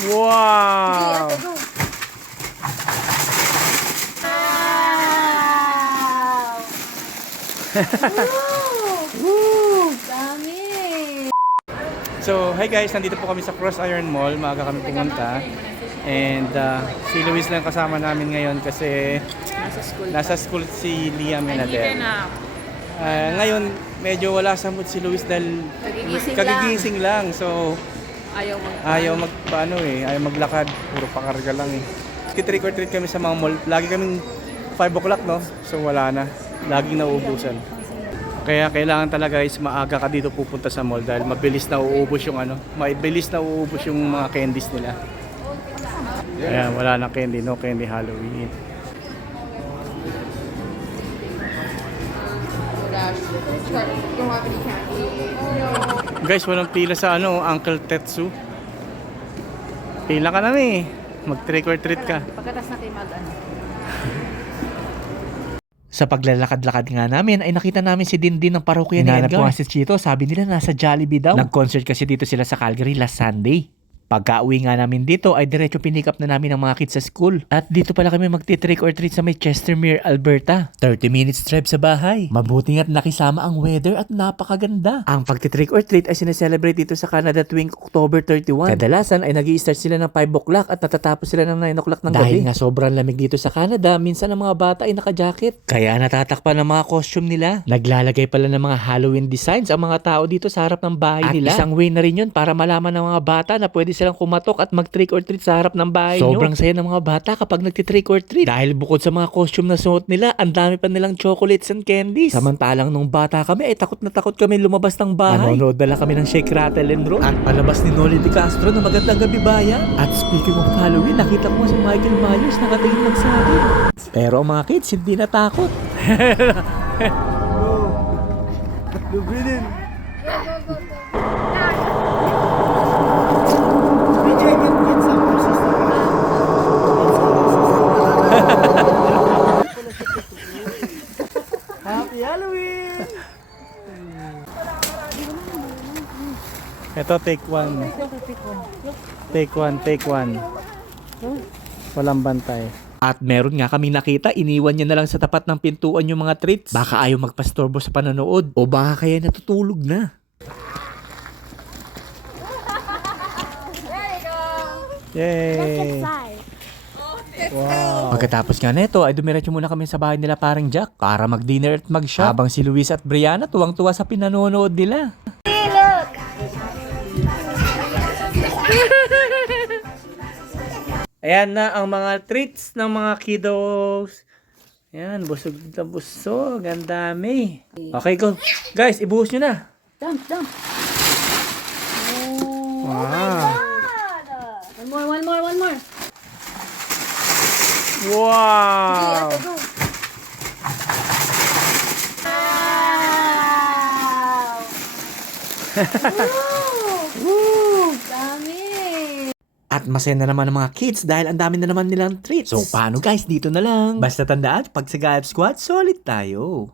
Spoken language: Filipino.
Wow! Woo! Dami! So, hi guys, nandito po kami sa Cross Iron Mall. Maaga kami pumunta. And uh, si Luis lang kasama namin ngayon kasi Nasa school. nasa school si Liam and Adele. na. Uh, ngayon, medyo wala sa mood si Luis dahil Kagigising, kagigising lang. So, lang. Ayaw mag... ayaw mag, ano eh, ayaw maglakad. Puro pakarga lang eh. Trick or treat kami sa mga mall. Lagi kaming 5 o'clock, no? So, wala na. Laging nauubusan. Kaya kailangan talaga is maaga ka dito pupunta sa mall dahil mabilis na uubos yung ano, mabilis na uubos yung mga candies nila. Kaya wala na candy, no candy Halloween. Don't have any candy. Guys, walang pila sa ano, Uncle Tetsu. Pila ka na eh. Mag trick or treat ka. Pagkatas natin mag ano. Sa paglalakad-lakad nga namin ay nakita namin si Dindin ng parokya ni Hinanap Edgar. ko nga si Chito, sabi nila nasa Jollibee daw. Nag-concert kasi dito sila sa Calgary last Sunday. Pagka uwi nga namin dito ay diretso pinick up na namin ang mga kids sa school. At dito pala kami magti-trick or treat sa may Chestermere, Alberta. 30 minutes drive sa bahay. Mabuti nga't nakisama ang weather at napakaganda. Ang pagti-trick or treat ay sineselebrate dito sa Canada tuwing October 31. Kadalasan ay nag start sila ng 5 o'clock at natatapos sila ng 9 o'clock ng gabi. Dahil nga sobrang lamig dito sa Canada, minsan ang mga bata ay naka-jacket. Kaya natatakpan ng mga costume nila. Naglalagay pala ng mga Halloween designs ang mga tao dito sa harap ng bahay At nila. isang way na rin yun para malaman ng mga bata na pwede silang kumatok at mag-trick or treat sa harap ng bahay Sobrang saya ng mga bata kapag nagti-trick or treat. Dahil bukod sa mga costume na suot nila, ang dami pa nilang chocolates and candies. Samantalang nung bata kami ay takot na takot kami lumabas ng bahay. Manonood na lang kami ng Shake, Rattle and Roll. At palabas ni Noli De Castro na magandang gabi bayan. At speaking of Halloween, nakita ko si Michael Myers nakatingin lang sa akin. Pero mga kids hindi natakot. Ito, take one. Take one, take one. Walang bantay. At meron nga kaming nakita, iniwan niya na lang sa tapat ng pintuan yung mga treats. Baka ayaw magpastorbo sa panonood. O baka kaya natutulog na. Yay! Wow. Pagkatapos nga neto, ay dumiretso muna kami sa bahay nila parang Jack para mag-dinner at mag-shop. Habang si Luis at Brianna tuwang-tuwa sa pinanonood nila. Ayan na ang mga treats ng mga kiddos. Ayan, busog na busog. Ang dami. Okay, go. Guys, ibuhos nyo na. Dump, dump. Wow. One more, one more, one more. Wow. go. Wow! Woo! Dami! At masaya na naman ang mga kids dahil ang dami na naman nilang treats. So paano guys, dito na lang. Basta tandaan, pag sa Gallup Squad, solid tayo.